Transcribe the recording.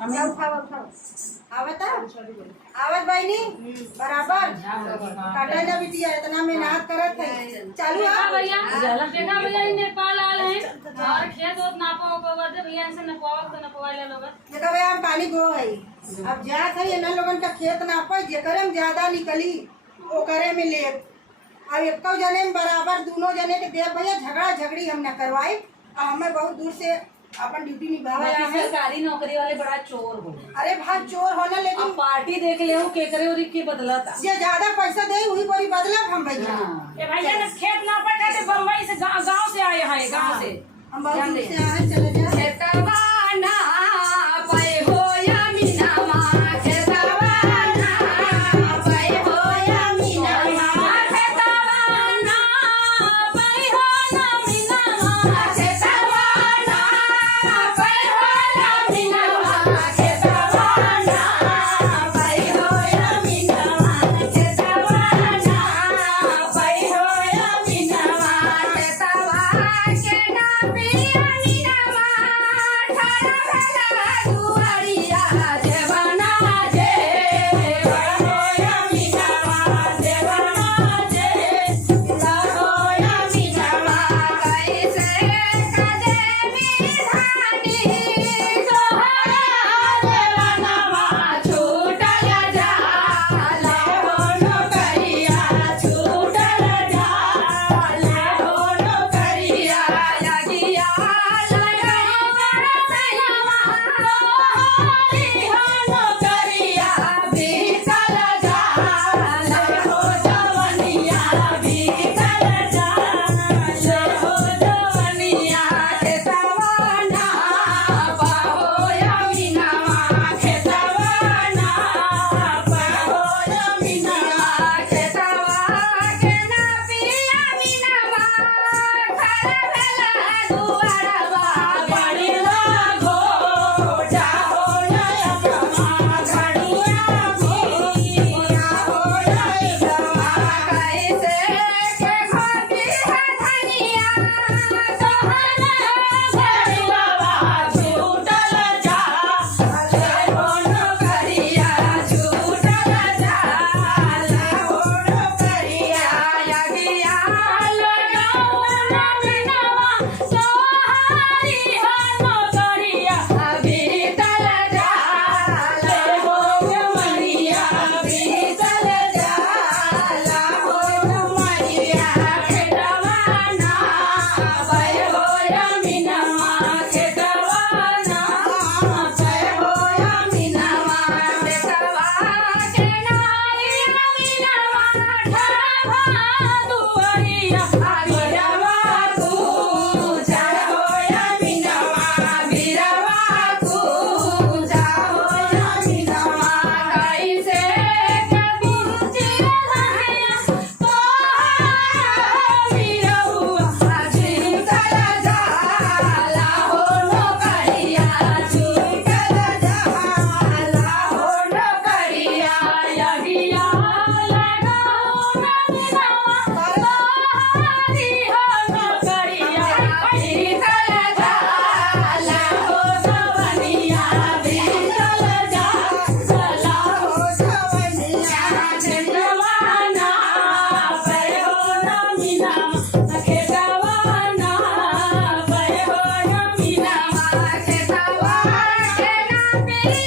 आवत आवत बहनी बराबर काटा जा बिटिया इतना मेहनत करत है। चालू भैया देखा भैया नेपाल आल है और खेत उत नापा उपा दे भैया इनसे नपवावा तो नपवा ले लोग देखा भैया हम पानी गो है अब जात है ना लोगन का खेत नापा जेकरे में ज्यादा निकली ओकरे में ले अब एक जने में बराबर दोनों जने के दे भैया झगड़ा झगड़ी हम न करवाई और हमें बहुत दूर से अपन ड्यूटी निभावा है। सरकारी नौकरी वाले बड़ा चोर हो। अरे भाई चोर होना लेकिन पार्टी देख ले केकरे और के बदला था ये ज्यादा पैसा दे वही बड़ी बदला हम भैया। ये भैया ने खेत ना पटा के बम्बई से गांव से आए हैं गांव से हम बहुत दूर से आए चले जा खेतवा ना पाए हो या मीना मां खेतवा ना पाए हो या मीना मां खेतवा ना पाए हो ना मीना मां खेतवा ना पाए हो या मीना मां खेतवा ना पाए हो या मीना मां खेतवा ना पाए हो या मीना मां खेतवा के ना पिया मीना मां ठाड़ा भला दुआरिया देवाना जे हो या मीना मां देवाना जे हो या मीना मां कैसे कदे विधानी सोहरा देवाना मां छूटल जाला हो नौकरिया छूटल जाला हो नौकरिया लगिया लगावा सैलवा तोहरी हो नौकरिया बीतल जाला हो जवनिया बीतल जाला हो जवनिया खेतवा ना पाहो या मीना मां खेतवा ना पाहो या मीना मां खेतवा के ना पिया मीना मां खड़ा भेला दुआरवा बड़ी लागो जाहो नया मां घड़िया गोया हो नया कैसे के घटी है धनिया तोहरा घड़ियावा छूटल जाला हो नौकरिया छूटल जाला हो नौकरिया यगिया लगावा मीनावा तोहरी हो नौकरिया बीतल जाला हो जवनिया बीतल जाला हो जवनिया खेतवा ना पाए हो या मीना मां खेतवा ना पाए हो या मीना मां खेतवा के नारी मीना मां ठाड़ा दुआरिया बीरवा पूजा हो या मीना मां बीरवा पूजा हो या मीना मां कैसे के पूजी रहैया तोहरा बीरवा छूटल जाला हो नौकरिया छूटल जाला हो नौकरिया यगिया लगाओ मीना मां तोहरी हो नौकरिया बीतल जाला हो जवनिया बीतल जाला हो जवनिया खेतवा ना पाए हो ना मीना मां खेतवा ना पाए हो या मीना मां खेतवा के ना पिया